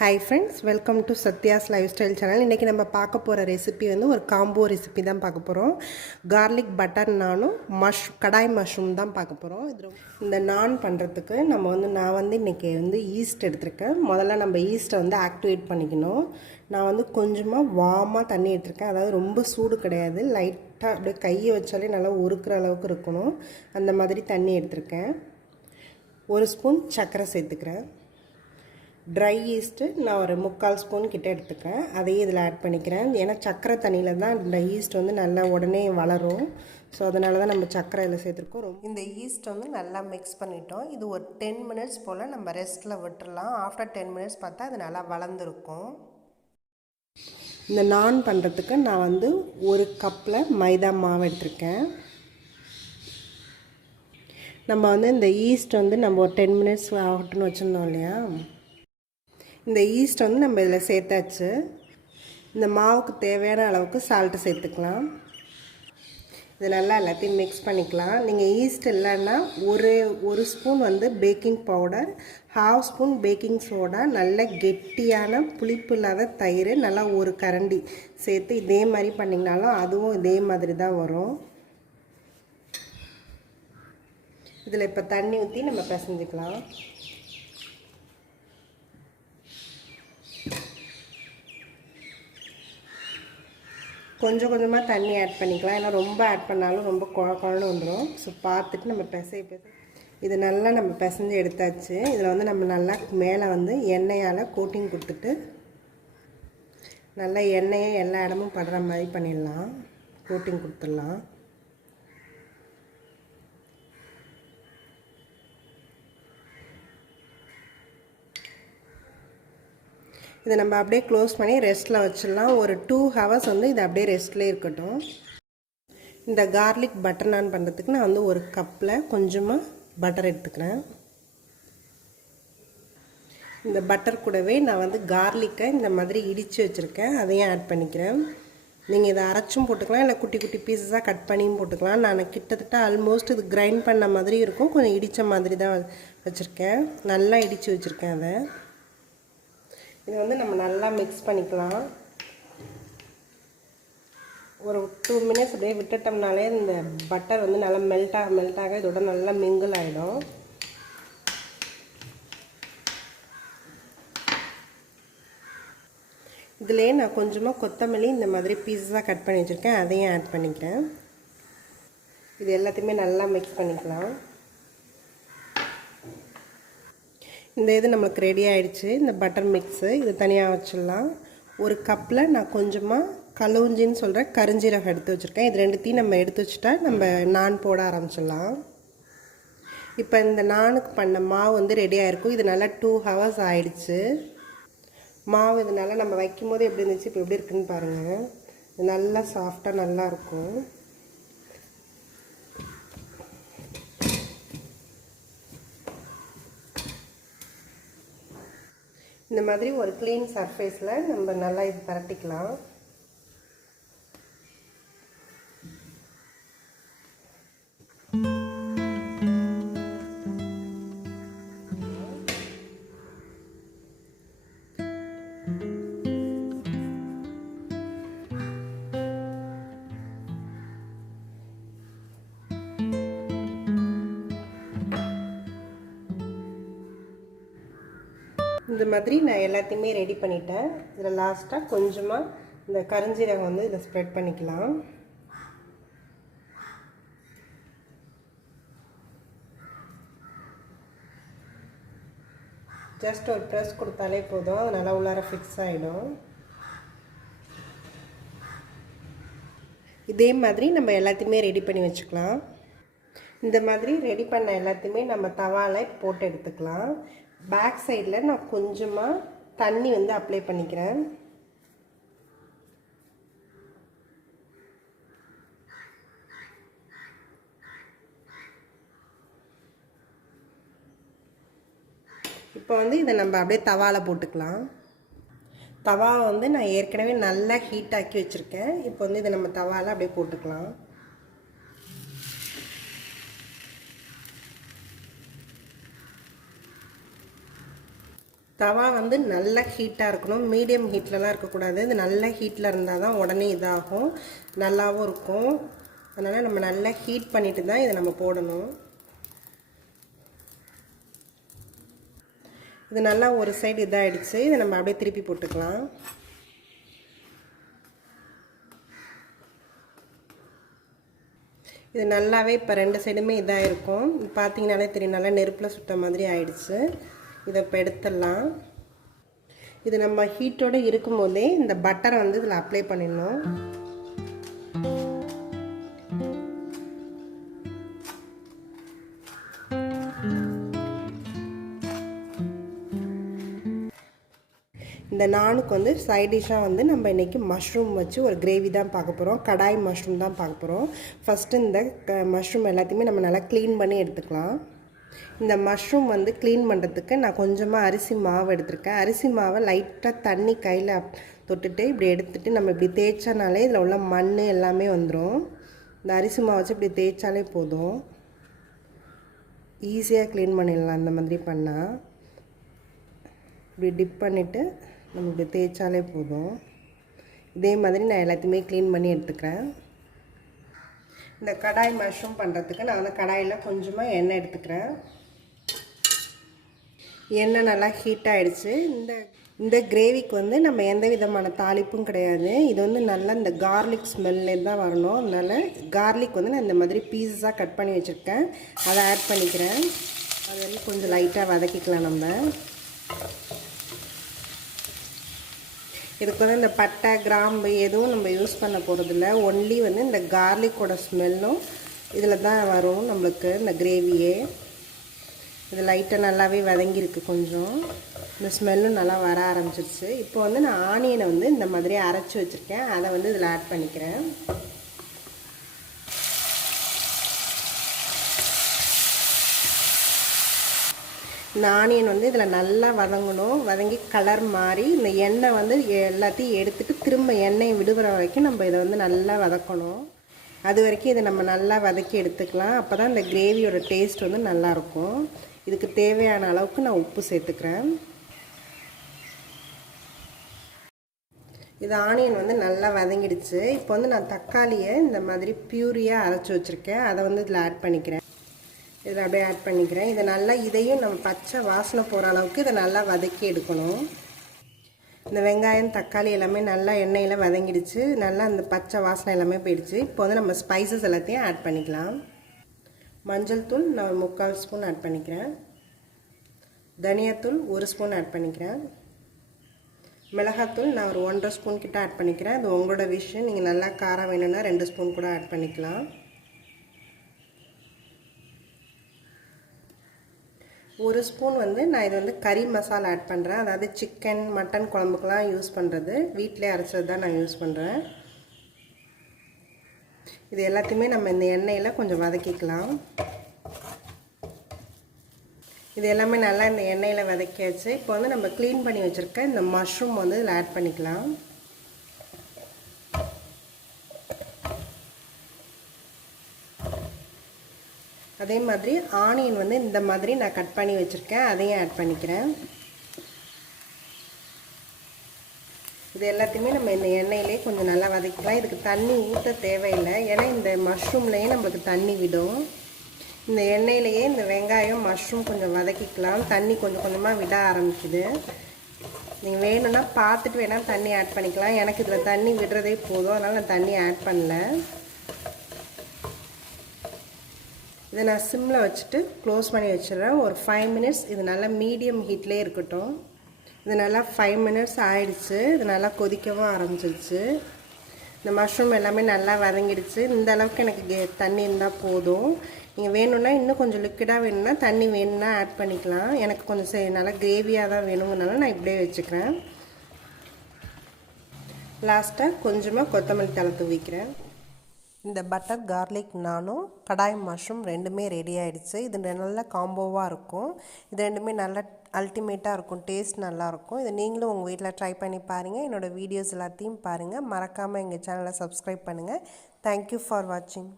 Hi friends, welcome to Satya's Lifestyle channel. இன்னைக்கு நம்ம பார்க்க போற ரெசிபி வந்து ஒரு காம்போ ரெசிபி தான் பார்க்க போறோம். garlic butter நானும் கடாய் மஷ்ரூம் தான் பார்க்க போறோம். இந்த நான் பண்றதுக்கு நான் வந்து இன்னைக்கு வந்து ஈஸ்ட் எடுத்துர்க்கேன். முதல்ல நம்ம ஈஸ்ட்டை வந்து ஆக்டிவேட் பண்ணிக்கணும். நான் வந்து கொஞ்சமா வார்மா தண்ணி எடுத்துர்க்கேன். அதாவது ரொம்ப சூடு கிடையாது. லைட்டா அப்படியே கையை வச்சாலே நல்லா உருக்குற அளவுக்கு இருக்கணும். அந்த மாதிரி தண்ணி எடுத்துர்க்கேன். 1 ஸ்பூன் சர்க்கரை சேர்த்துக்கிறேன். ட்ரை ஈஸ்ட்டு நான் ஒரு 3/4 ஸ்பூன் கிட்ட எடுத்துக்கிறேன். அதையும் இதில் ஆட் பண்ணிக்கிறேன். ஏன்னா சர்க்கரை தண்ணியில் தான் இந்த ஈஸ்ட் வந்து நல்லா உடனே வளரும். ஸோ அதனால தான் நம்ம சர்க்கரை இதில் சேர்த்துருக்கோம். இந்த ஈஸ்ட் வந்து நல்லா மிக்ஸ் பண்ணிட்டோம். இது ஒரு 10 மினிட்ஸ் போல் நம்ம ரெஸ்ட்டில் விட்டுடலாம். ஆஃப்டர் 10 மினிட்ஸ் பார்த்தா அது நல்லா வளர்ந்துருக்கும். இந்த நான் பண்ணுறதுக்கு நான் வந்து 1 கப்பில் மைதா மாவு எடுத்திருக்கேன். நம்ம வந்து இந்த ஈஸ்ட் வந்து நம்ம ஒரு 10 மினிட்ஸ் ஆகட்டும்னு வச்சுருந்தோம் இல்லையா, இந்த ஈஸ்ட் வந்து நம்ம இதில் சேர்த்தாச்சு. இந்த மாவுக்கு தேவையான அளவுக்கு சால்ட்டு சேர்த்துக்கலாம். இது நல்லா எல்லாத்தையும் மிக்ஸ் பண்ணிக்கலாம். நீங்கள் ஈஸ்ட் இல்லைன்னா ஒரு ஸ்பூன் வந்து baking powder, 1/2 spoon baking soda, நல்ல கெட்டியான புளிப்பு இல்லாத தயிர் நல்லா ஒரு கரண்டி சேர்த்து இதே மாதிரி பண்ணிங்கனாலும் அதுவும் இதே மாதிரி தான் வரும். இதில் இப்போ தண்ணி ஊற்றி நம்ம பிசைஞ்சிக்கலாம். கொஞ்சம் கொஞ்சமாக தண்ணி ஆட் பண்ணிக்கலாம். ஏன்னா ரொம்ப ஆட் பண்ணாலும் ரொம்ப குழன்னு வந்துடும். ஸோ பார்த்துட்டு நம்ம இது நல்லா நம்ம பிசைஞ்சு எடுத்தாச்சு. இதில் வந்து நம்ம நல்லா மேலே வந்து எண்ணெயால் கோட்டிங் கொடுத்துட்டு நல்லா எண்ணெயை எல்லா இடமும் படுற மாதிரி பண்ணிடலாம். கோட்டிங் கொடுத்துடலாம். இதை நம்ம அப்படியே க்ளோஸ் பண்ணி ரெஸ்ட்டில் வச்சிடலாம். ஒரு 2 ஹவர்ஸ் வந்து இது அப்படியே ரெஸ்ட்லேயே இருக்கட்டும். இந்த கார்லிக் பட்டர் நான் பண்ணுறதுக்கு நான் வந்து ஒரு கப்பில் கொஞ்சமாக பட்டர் எடுத்துக்கிறேன். இந்த பட்டர் கூடவே நான் வந்து கார்லிக்கை இந்த மாதிரி இடித்து வச்சுருக்கேன். அதையும் ஆட் பண்ணிக்கிறேன். நீங்கள் இதை அரைச்சும் போட்டுக்கலாம், இல்லை குட்டி குட்டி பீஸஸாக கட் பண்ணியும் போட்டுக்கலாம். நான் கிட்டத்தட்ட ஆல்மோஸ்ட் இது கிரைண்ட் பண்ண மாதிரி இருக்கும், கொஞ்சம் இடித்த மாதிரி தான் வச்சுருக்கேன். நல்லா இடித்து வச்சுருக்கேன். அதை இதை வந்து நம்ம நல்லா மிக்ஸ் பண்ணிக்கலாம். ஒரு 2 மினிட்ஸ் அப்படியே விட்டுட்டோம்னாலே இந்த பட்டர் வந்து நல்லா மெல்ட்டாக இதோட நல்லா மிங்கிள் ஆகிடும். இதிலே நான் கொஞ்சமாக கொத்தமல்லி இந்த மாதிரி பீஸஸாக கட் பண்ணி வச்சுருக்கேன். அதையும் ஆட் பண்ணிக்கிறேன். இது எல்லாத்தையுமே நல்லா மிக்ஸ் பண்ணிக்கலாம். இந்த இது நம்மளுக்கு ரெடி ஆகிடுச்சு. இந்த பட்டர் மிக்ஸு இது தனியாக வச்சிடலாம். ஒரு கப்பில் நான் கொஞ்சமாக கலூஞ்சின்னு சொல்கிற கரிஞ்சீரகம் எடுத்து வச்சுருக்கேன். இது ரெண்டுத்தையும் நம்ம எடுத்து வச்சுட்டா நம்ம நான் போட ஆரம்பிச்சிடலாம். இப்போ இந்த நானுக்கு பண்ண மாவு வந்து ரெடி ஆகிருக்கும். இது நல்லா 2 ஹவர்ஸ் ஆகிடுச்சு. மாவு இதனால் நம்ம வைக்கும் போது எப்படி இருந்துச்சு, இப்போ எப்படி இருக்குன்னு பாருங்கள். இது நல்லா சாஃப்டாக நல்லாயிருக்கும். இந்த மாதிரி ஒரு க்ளீன் சர்ஃபேஸில் நம்ம நல்லா இது பரட்டிக்கலாம். இந்த மாதிரி நான் எல்லாத்தையுமே ரெடி பண்ணிட்டேன். இதில் லாஸ்ட்டாக கொஞ்சமாக இந்த கரிஞ்சீரகம் வந்து இதில் ஸ்ப்ரெட் பண்ணிக்கலாம். ஜஸ்ட் ஒரு ப்ரெஸ் கொடுத்தாலே போதும், அது நல்லா உள்ளார ஃபிக்ஸ் ஆகிடும். இதே மாதிரி நம்ம எல்லாத்தையுமே ரெடி பண்ணி வச்சுக்கலாம். இந்த மாதிரி ரெடி பண்ண எல்லாத்தையுமே நம்ம தவாவில் போட்டு எடுத்துக்கலாம். பேக் சைடில் நான் கொஞ்சமாக தண்ணி வந்து அப்ளை பண்ணிக்கிறேன். இப்போ வந்து இதை நம்ம அப்படியே தவாவில் போட்டுக்கலாம். தவாவை வந்து நான் ஏற்கனவே நல்லா ஹீட் ஆக்கி வச்சுருக்கேன். இப்போ வந்து இதை நம்ம தவாவில் அப்படியே போட்டுக்கலாம். தவா வந்து நல்ல ஹீட்டாக இருக்கணும், மீடியம் ஹீட்லலாம் இருக்கக்கூடாது. இது நல்ல ஹீட்டில் இருந்தால் தான் உடனே இதாகும், நல்லாவும் இருக்கும். அதனால் நம்ம நல்லா ஹீட் பண்ணிவிட்டு தான் இதை நம்ம போடணும். இது நல்லா ஒரு சைடு இதாகிடுச்சு, இதை நம்ம அப்படியே திருப்பி போட்டுக்கலாம். இது நல்லாவே இப்போ 2 சைடுமே இதாக இருக்கும். பார்த்தீங்கனாலே தெரியும், நல்லா நெருப்பில் சுட்ட மாதிரி ஆயிடுச்சு. இதை இப்போ எடுத்துடலாம். இது நம்ம ஹீட்டோடு இருக்கும்போதே இந்த பட்டரை வந்து இதில் அப்ளை பண்ணிடணும். இந்த நானுக்கு வந்து சைட் டிஷ்ஷாக வந்து நம்ம இன்றைக்கி மஷ்ரூம் வச்சு ஒரு கிரேவி தான் பார்க்க போகிறோம். கடாய் மஷ்ரூம் தான் பார்க்க போகிறோம். ஃபஸ்ட்டு இந்த மஷ்ரூம் எல்லாத்தையுமே நம்ம நல்லா க்ளீன் பண்ணி எடுத்துக்கலாம். இந்த மஷ்ரூம் வந்து க்ளீன் பண்ணுறதுக்கு நான் கொஞ்சமாக அரிசி மாவு எடுத்திருக்கேன். அரிசி மாவை லைட்டாக தண்ணி கையில் தொட்டுட்டு இப்படி எடுத்துகிட்டு நம்ம இப்படி தேய்ச்சானாலே இதில் உள்ள மண் எல்லாமே வந்துடும். இந்த அரிசி மாவை வச்சு இப்படி தேய்ச்சாலே போதும், ஈஸியாக க்ளீன் பண்ணிடலாம். அந்த மாதிரி பண்ணால் இப்படி டிப் பண்ணிவிட்டு நம்ம இப்படி தேய்ச்சாலே போதும். இதே மாதிரி நான் எல்லாத்தையுமே க்ளீன் பண்ணி எடுத்துக்கிறேன். இந்த கடாய் மஷ்ரூம் பண்ணுறதுக்கு நான் வந்து கடாயில் கொஞ்சமாக எண்ணெய் எடுத்துக்கிறேன். எண்ணெய் நல்லா ஹீட் ஆகிடுச்சு. இந்த கிரேவிக்கு வந்து நம்ம எந்த விதமான தாளிப்பும் கிடையாது. இது வந்து நல்லா இந்த கார்லிக் ஸ்மெல்லே தான் வரணும். அதனால் கார்லிக் வந்து நான் இந்த மாதிரி பீஸஸாக கட் பண்ணி வச்சுருக்கேன், அதை ஆட் பண்ணிக்கிறேன். அது வரைக்கும் கொஞ்சம் லைட்டாக வதக்கிக்கலாம். நம்ம இதுக்கு வந்து இந்த பட்டை கிராம்பு எதுவும் நம்ம யூஸ் பண்ண போகிறதில்ல. ஒன்லி வந்து இந்த கார்லிக்கோட ஸ்மெல்லும் இதில் தான் வரும் நம்மளுக்கு இந்த கிரேவியே. இது லைட்டாக நல்லாவே வதங்கியிருக்கு, கொஞ்சம் இந்த ஸ்மெல்லும் நல்லா வர ஆரம்பிச்சிருச்சு. இப்போ வந்து நான் ஆனியனை வந்து இந்த மாதிரி அரைச்சி வச்சுருக்கேன், அதை வந்து இதில் ஆட் பண்ணிக்கிறேன். இந்த ஆனியன் வந்து இதில் நல்லா வதங்கணும். வதங்கி கலர் மாறி இந்த எண்ணெய் வந்து எல்லாத்தையும் எடுத்துகிட்டு திரும்ப எண்ணெயை விடுகிற வரைக்கும் நம்ம இதை வந்து நல்லா வதக்கணும். அது வரைக்கும் இதை நம்ம நல்லா வதக்கி எடுத்துக்கலாம். அப்போ தான் இந்த கிரேவியோட டேஸ்ட் வந்து நல்லாயிருக்கும். இதுக்கு தேவையான அளவுக்கு நான் உப்பு சேர்த்துக்கிறேன். இது ஆனியன் வந்து நல்லா வதங்கிடுச்சு. இப்போ வந்து நான் தக்காளியை இந்த மாதிரி பியூரியாக அரைச்சி வச்சுருக்கேன், அதை வந்து இதில் ஆட் பண்ணிக்கிறேன். இதில் அப்படியே ஆட் பண்ணிக்கிறேன். இதை நல்லா இதையும் நம்ம பச்சை வாசனை போகிற அளவுக்கு இதை நல்லா வதக்கி எடுக்கணும். இந்த வெங்காயம் தக்காளி எல்லாமே நல்லா எண்ணெயில் வதங்கிடுச்சு, நல்லா அந்த பச்சை வாசனை எல்லாமே போயிடுச்சு. இப்போ வந்து நம்ம ஸ்பைசஸ் எல்லாத்தையும் ஆட் பண்ணிக்கலாம். மஞ்சள் தூள் நான் 3/4 ஸ்பூன் ஆட் பண்ணிக்கிறேன். தனியாத்தூள் 1 ஸ்பூன் ஆட் பண்ணிக்கிறேன். மிளகாத்தூள் நான் ஒரு 1.5 ஸ்பூன் கிட்ட ஆட் பண்ணிக்கிறேன். அது உங்களோட விஷயம், நீங்கள் நல்லா காரம் வேணும்னா 2 ஸ்பூன் கூட ஆட் பண்ணிக்கலாம். 1 ஸ்பூன் வந்து நான் இது வந்து கறி மசாலா ஆட் பண்ணுறேன். அதாவது சிக்கன் மட்டன் குழம்புக்கெலாம் யூஸ் பண்ணுறது, வீட்டிலே அரைச்சது தான் நான் யூஸ் பண்ணுறேன். இது எல்லாத்தையுமே நம்ம இந்த எண்ணெயில் கொஞ்சம் வதக்கிக்கலாம். இது எல்லாமே நல்லா இந்த எண்ணெயில் வதக்கியாச்சு. இப்போ வந்து நம்ம க்ளீன் பண்ணி வச்சுருக்க இந்த மஷ்ரூம் வந்து இதில் ஆட் பண்ணிக்கலாம். அதே மாதிரி ஆனியன் வந்து இந்த மாதிரி நான் கட் பண்ணி வச்சுருக்கேன், அதையும் ஆட் பண்ணிக்கிறேன். இது எல்லாத்தையுமே நம்ம இந்த எண்ணெயிலே கொஞ்சம் நல்லா வதக்கிக்கலாம். இதுக்கு தண்ணி ஊற்ற தேவையில்லை, ஏன்னா இந்த மஷ்ரூம்லேயே நம்மளுக்கு தண்ணி விடும். இந்த எண்ணெயிலேயே இந்த வெங்காயம் மஷ்ரூம் கொஞ்சம் வதக்கிக்கலாம். தண்ணி கொஞ்சம் கொஞ்சமாக விட ஆரம்பிக்குது. நீங்கள் வேணும்னா பார்த்துட்டு வேணால் தண்ணி ஆட் பண்ணிக்கலாம். எனக்கு இதில் தண்ணி விடுறதே போதும், அதனால் நான் தண்ணி ஆட் பண்ணல. இதை நான் சிம்மில் வச்சுட்டு க்ளோஸ் பண்ணி வச்சிடுறேன். ஒரு 5 மினிட்ஸ் இது நல்லா மீடியம் ஹீட்லேயே இருக்கட்டும். இது நல்லா 5 மினிட்ஸ் ஆயிடுச்சு. இது நல்லா கொதிக்கவும் ஆரம்பிச்சிருச்சு. இந்த மஷ்ரூம் எல்லாமே நல்லா வதங்கிடுச்சு. இந்த அளவுக்கு எனக்கு தண்ணி இருந்தால் போதும். நீங்கள் வேணும்னா இன்னும் கொஞ்சம் லிக்விடாக வேணும்னா தண்ணி வேணும்னா ஆட் பண்ணிக்கலாம். எனக்கு கொஞ்சம் நல்லா கிரேவியாக தான் வேணுங்கிறனால நான் இப்படியே வச்சுக்கிறேன். லாஸ்ட்டாக கொஞ்சமாக கொத்தமல்லி தழை தூவிக்கிறேன். இந்த பட்டர் கார்லிக் நானும் கடாய் மஷ்ரூம் ரெண்டுமே ரெடி ஆகிடுச்சு. இது நல்ல காம்போவாக இருக்கும். இது ரெண்டுமே நல்ல அல்டிமேட்டாக இருக்கும், டேஸ்ட் நல்லாயிருக்கும். இதை நீங்களும் உங்கள் வீட்டில் ட்ரை பண்ணி பாருங்கள். என்னோடய வீடியோஸ் எல்லாத்தையும் பாருங்கள். மறக்காமல் எங்கள் சேனலை சப்ஸ்கிரைப் பண்ணுங்கள். தேங்க்யூ ஃபார் வாட்சிங்.